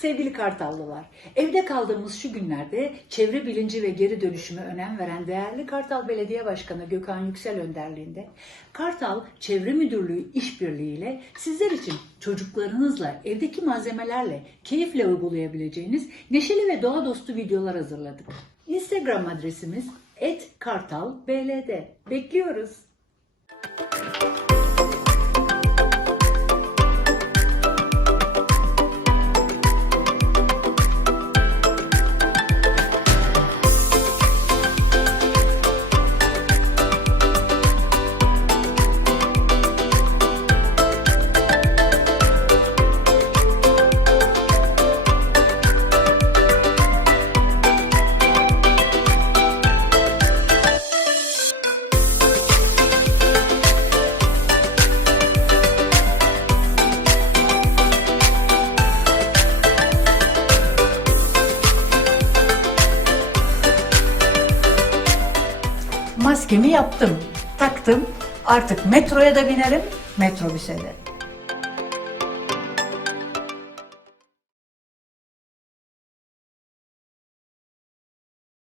Sevgili Kartallılar, evde kaldığımız şu günlerde çevre bilinci ve geri dönüşüme önem veren değerli Kartal Belediye Başkanı Gökhan Yüksel önderliğinde Kartal Çevre Müdürlüğü işbirliğiyle sizler için çocuklarınızla evdeki malzemelerle keyifle uygulayabileceğiniz neşeli ve doğa dostu videolar hazırladık. Instagram adresimiz @kartalbld. Bekliyoruz. Maskemi yaptım, taktım. Artık metroya da binerim, metrobüse de.